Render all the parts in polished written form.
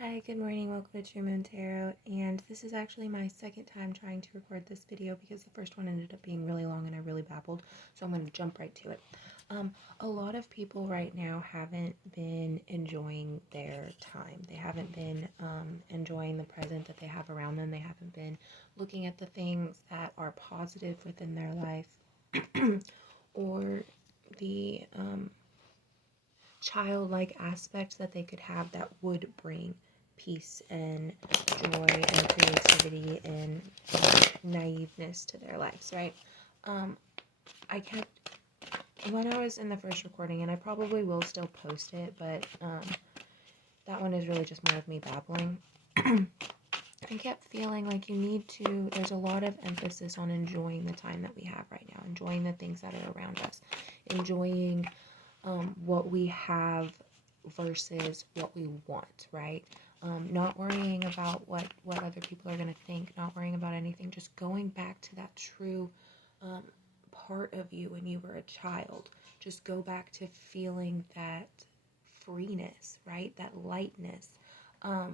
Hi, good morning, welcome to True Moon Tarot, and this is actually my second time trying to record this video because the first one ended up being really long and I really babbled, so I'm going to jump right to it. A lot of people right now haven't been enjoying their time. They haven't been enjoying the present that they have around them. They haven't been looking at the things that are positive within their life or the childlike aspects that they could have that would bring peace and joy and creativity and naiveness to their lives, right? I kept, when I was in the first recording, and I probably will still post it, but that one is really just more of me babbling. I kept feeling like you need to, there's a lot of emphasis on enjoying the time that we have right now, enjoying the things that are around us, enjoying what we have versus what we want, right? Not worrying about what other people are going to think, not worrying about anything, just going back to that true part of you when you were a child. Just go back to feeling that freeness, right? That lightness. I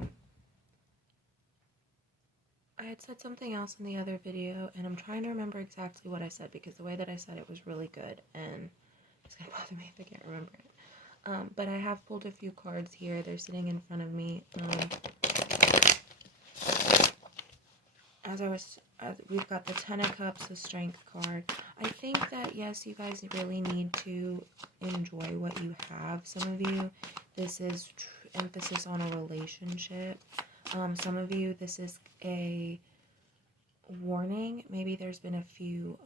had said something else in the other video, and I'm trying to remember exactly what I said because the way that I said it was really good, and it's going to bother me if I can't remember it. But I have pulled a few cards here. They're sitting in front of me. We've got the Ten of Cups, the Strength card. I think that, yes, you guys really need to enjoy what you have. Some of you, this is emphasis on a relationship. Some of you, this is a warning. Maybe there's been a few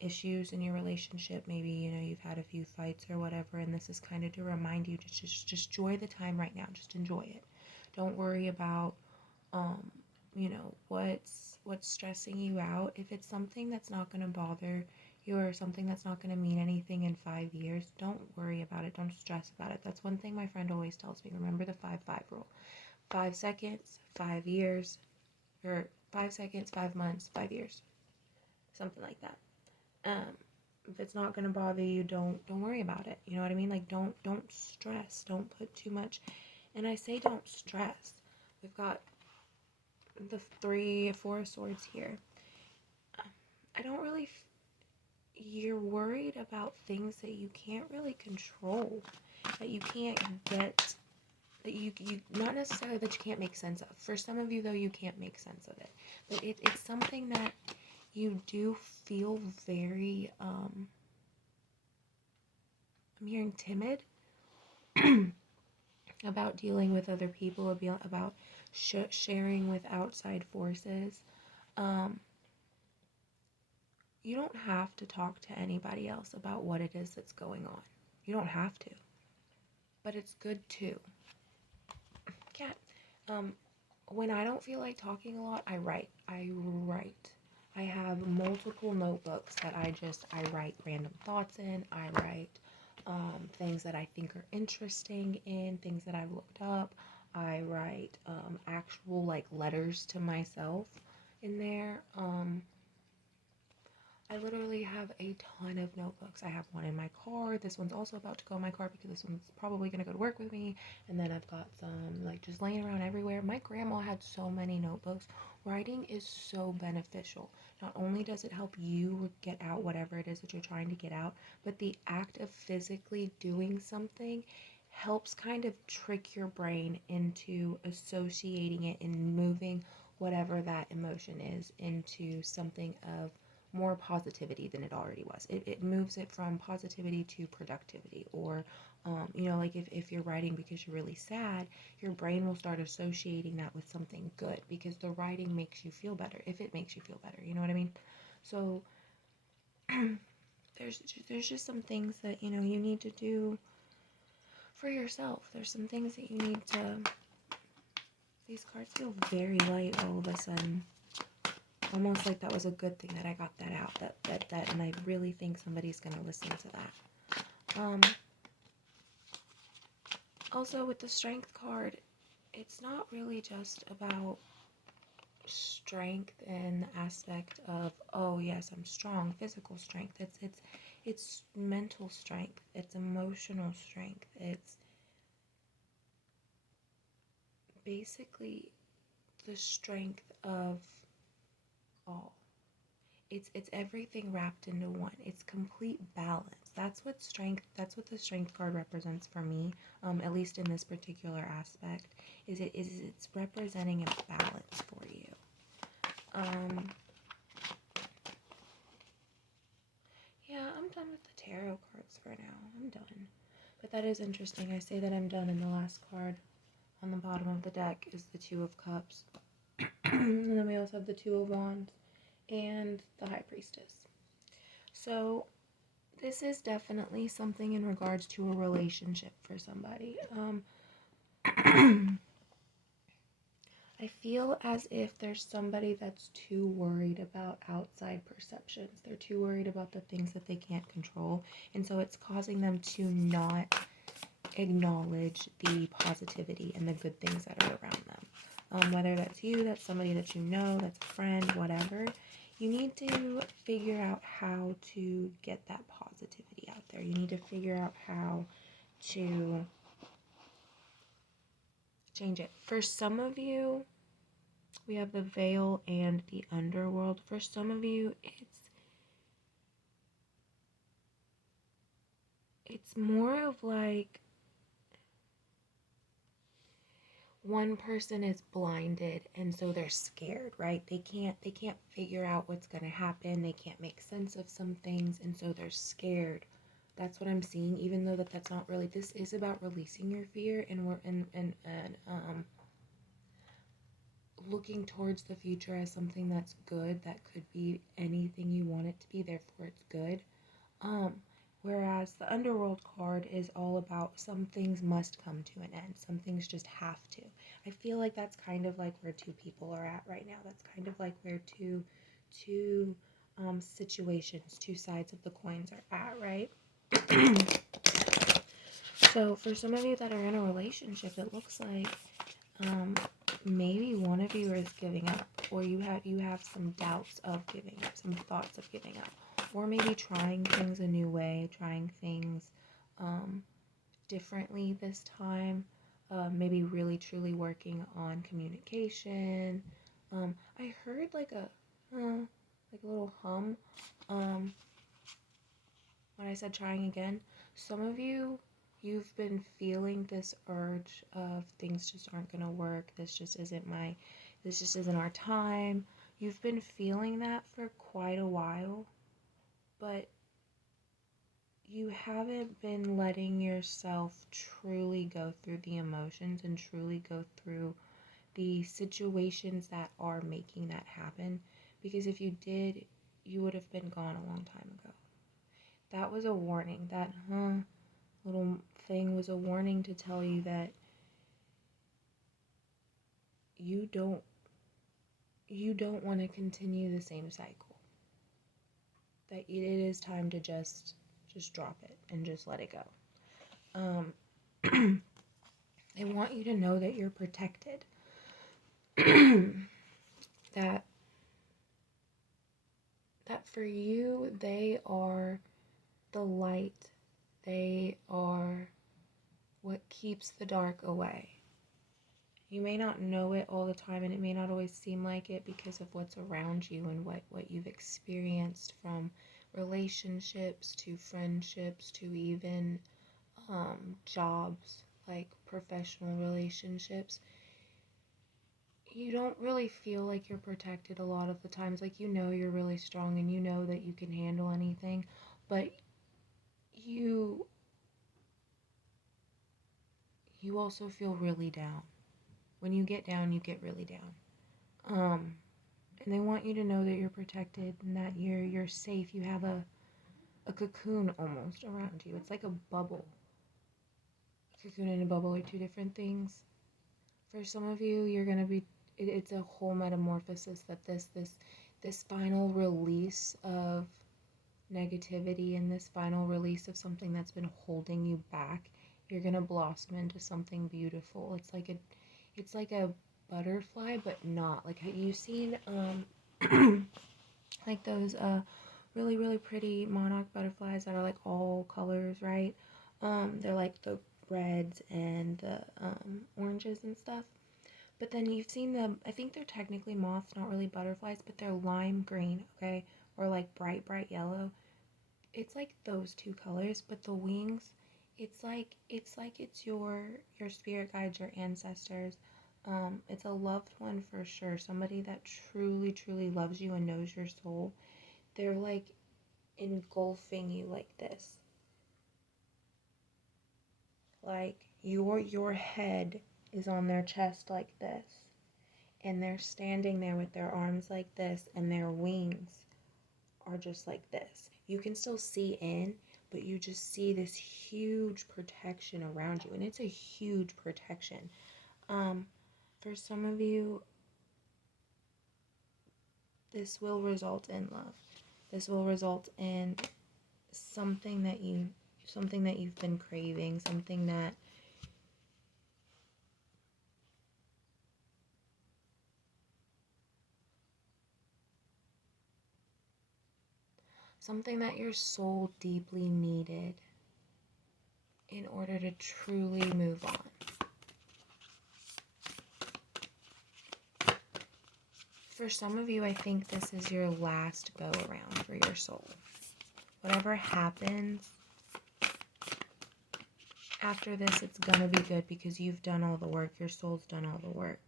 issues in your relationship. Maybe you've had a few fights or whatever, and this is kind of to remind you to just enjoy the time right now. Just enjoy it. Don't worry about what's stressing you out. If it's something that's not going to bother you or something that's not going to mean anything in 5 years, don't worry about it. Don't stress about it. That's one thing my friend always tells me. Remember the 5-5 rule. 5 seconds, 5 years, or 5 seconds, 5 months, 5 years, something like that. If it's not gonna bother you, don't worry about it. You know what I mean? Like don't stress. Don't put too much. And I say don't stress. We've got the 4 swords here. I don't really. You're worried about things that you can't really control, that you can't get. That you not necessarily that you can't make sense of. For some of you, though, you can't make sense of it. But it's something that you do feel very, I'm hearing timid about dealing with other people, about sharing with outside forces. You don't have to talk to anybody else about what it is that's going on. You don't have to. But it's good to. Cat. When I don't feel like talking a lot, I write. I have multiple notebooks that I write random thoughts in. I write things that I think are interesting in, things that I've looked up. I write actual like letters to myself in there. I literally have a ton of notebooks. I have one in my car. This one's also about to go in my car because this one's probably going to go to work with me. And then I've got some like just laying around everywhere. My grandma had so many notebooks. Writing is so beneficial. Not only does it help you get out whatever it is that you're trying to get out, but the act of physically doing something helps kind of trick your brain into associating it and moving whatever that emotion is into something of more positivity than it already was. It moves it from positivity to productivity. Or, like if you're writing because you're really sad, your brain will start associating that with something good because the writing makes you feel better, if it makes you feel better. You know what I mean? So there's just some things that, you need to do for yourself. There's some things that you need to. These cards feel very light all of a sudden. Almost like that was a good thing that I got that out, that and I really think somebody's going to listen to that. Also, with the Strength card, it's not really just about strength in the aspect of, oh yes, I'm strong, physical strength. It's mental strength, it's emotional strength, it's basically the strength of all. It's everything wrapped into one. It's complete balance. That's what the strength card represents for me, at least in this particular aspect, it's representing a balance for you. Yeah, I'm done with the tarot cards for now. I'm done. But that is interesting. I say that I'm done, and the last card on the bottom of the deck is the Two of Cups. And then we also have the Two of Wands and the High Priestess. So this is definitely something in regards to a relationship for somebody. I feel as if there's somebody that's too worried about outside perceptions. They're too worried about the things that they can't control. And so it's causing them to not acknowledge the positivity and the good things that are around them. Whether that's you, that's somebody that you know, that's a friend, whatever. You need to figure out how to get that positivity out there. You need to figure out how to change it. For some of you, we have the veil and the underworld. For some of you, it's more of like one person is blinded and so they're scared, right? They can't figure out what's going to happen. They can't make sense of some things, and so they're scared. That's what I'm seeing, even though that's not really. This is about releasing your fear, and we're looking towards the future as something that's good, that could be anything you want it to be, therefore it's good. Whereas the underworld card is all about some things must come to an end. Some things just have to. I feel like that's kind of like where two people are at right now. That's kind of like where two situations, two sides of the coins are at, right? So for some of you that are in a relationship, it looks like maybe one of you is giving up, or you have some doubts of giving up, some thoughts of giving up, or maybe trying things a new way, trying things differently this time, maybe really truly working on communication. I heard like a little hum when I said trying again. Some of you, you've been feeling this urge of things just aren't gonna work. This just isn't our time. You've been feeling that for quite a while, but you haven't been letting yourself truly go through the emotions and truly go through the situations that are making that happen. Because if you did, you would have been gone a long time ago. That was a warning. That little thing was a warning to tell you that you don't want to continue the same cycle. That it is time to just drop it and just let it go. They want you to know that you're protected. that for you, they are the light. They are what keeps the dark away. You may not know it all the time, and it may not always seem like it because of what's around you and what you've experienced, from relationships to friendships to even jobs, like professional relationships. You don't really feel like you're protected a lot of the times. Like, you know you're really strong and you know that you can handle anything, but you also feel really down. When you get down, you get really down. And they want you to know that you're protected and that you're safe. You have a cocoon almost around you. It's like a bubble. A cocoon and a bubble are two different things. For some of you, you're gonna be. It's a whole metamorphosis. That this final release of negativity and this final release of something that's been holding you back, you're gonna blossom into something beautiful. It's like a butterfly, but not. Like, have you seen like those really, really pretty monarch butterflies that are like all colors, right? They're like the reds and the oranges and stuff. But then you've seen them, I think they're technically moths, not really butterflies, but they're lime green, okay? Or like bright, bright yellow. It's like those two colors, but the wings, it's your spirit guides, your ancestors. It's a loved one for sure. Somebody that truly, truly loves you and knows your soul. They're like engulfing you like this. Like your head is on their chest like this. And they're standing there with their arms like this, and their wings are just like this. You can still see in, but you just see this huge protection around you, and it's a huge protection. For some of you, this will result in love. This will result in something that you've been craving, something that your soul deeply needed in order to truly move on. For some of you, I think this is your last go around for your soul. Whatever happens after this, it's gonna be good because you've done all the work. Your soul's done all the work.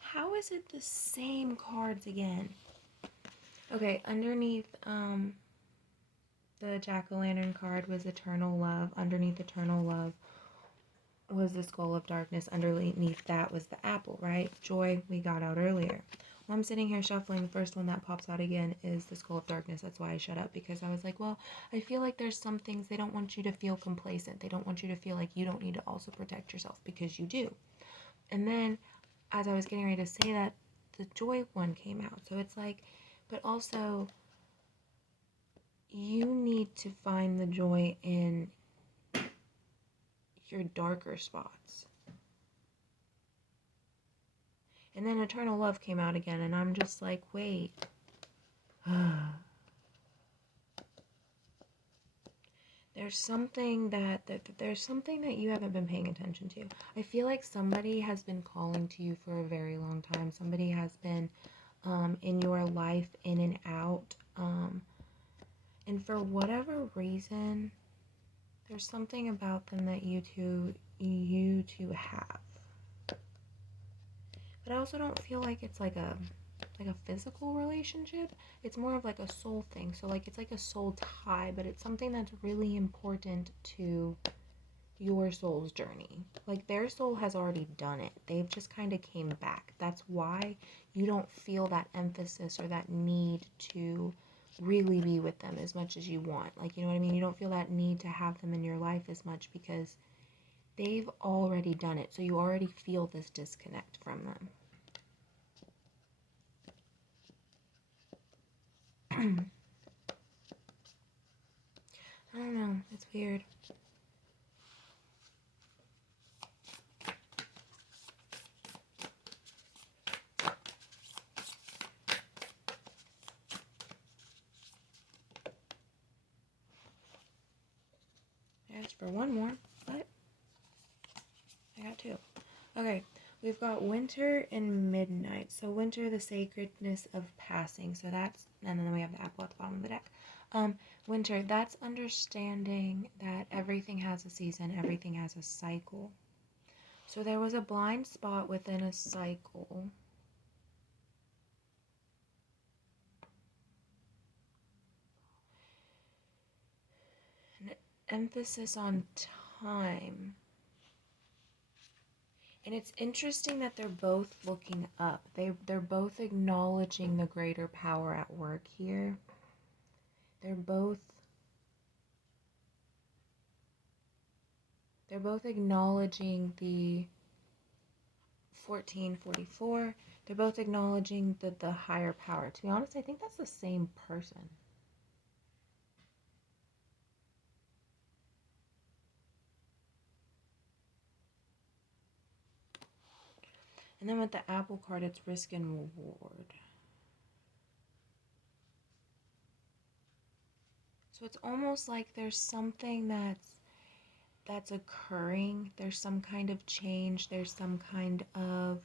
How is it the same cards again? Okay, underneath the jack-o'-lantern card was eternal love. Underneath eternal love was the skull of darkness. Underneath that was the apple, right? Joy we got out earlier. While I'm sitting here shuffling, the first one that pops out again is the skull of darkness. That's why I shut up, because I was like, well, I feel like there's some things they don't want you to feel complacent. They don't want you to feel like you don't need to also protect yourself, because you do. And then as I was getting ready to say that, the joy one came out. So it's like, but also you need to find the joy in your darker spots. And then eternal love came out again, and I'm just like, wait. There's something that you haven't been paying attention to. I feel like somebody has been calling to you for a very long time. Somebody has been in your life, in and out. And for whatever reason, there's something about them that you two have. But I also don't feel like it's like a physical relationship. It's more of like a soul thing. So like it's like a soul tie, but it's something that's really important to your soul's journey. Like their soul has already done it. They've just kind of came back. That's why you don't feel that emphasis or that need to really be with them as much as you want. Like, you know what I mean? You don't feel that need to have them in your life as much because they've already done it. So you already feel this disconnect from them. I don't know. It's weird. I asked for one more, but I got two. Okay, we've got winter and midnight. So winter, the sacredness of passing. So that's, and then we have the apple at the bottom of the deck. Winter, that's understanding that everything has a season, everything has a cycle. So there was a blind spot within a cycle. An emphasis on time. And it's interesting that they're both looking up. They're both acknowledging the greater power at work here. They're both acknowledging the 1444. They're both acknowledging the higher power. To be honest, I think that's the same person. And then with the Apple card, it's risk and reward. So it's almost like there's something that's occurring. There's some kind of change. There's some kind of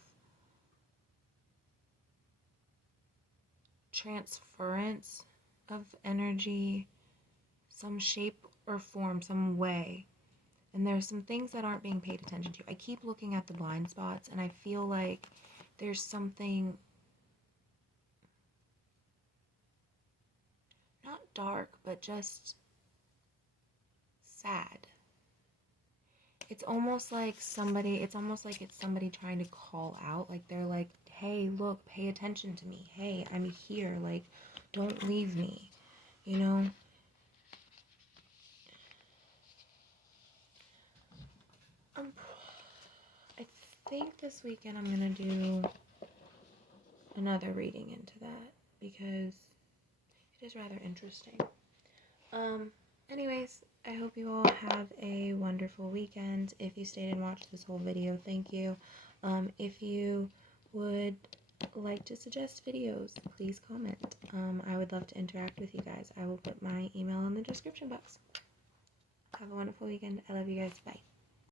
transference of energy, some shape or form, some way. And there's some things that aren't being paid attention to. I keep looking at the blind spots, and I feel like there's something not dark, but just sad. It's almost like it's somebody trying to call out. Like they're like, hey, look, pay attention to me. Hey, I'm here. Like, don't leave me. You know? I think this weekend I'm gonna do another reading into that because it is rather interesting. Anyways, I hope you all have a wonderful weekend. If you stayed and watched this whole video, thank you. If you would like to suggest videos, please comment. I would love to interact with you guys. I will put my email in the description box. Have a wonderful weekend. I love you guys. Bye.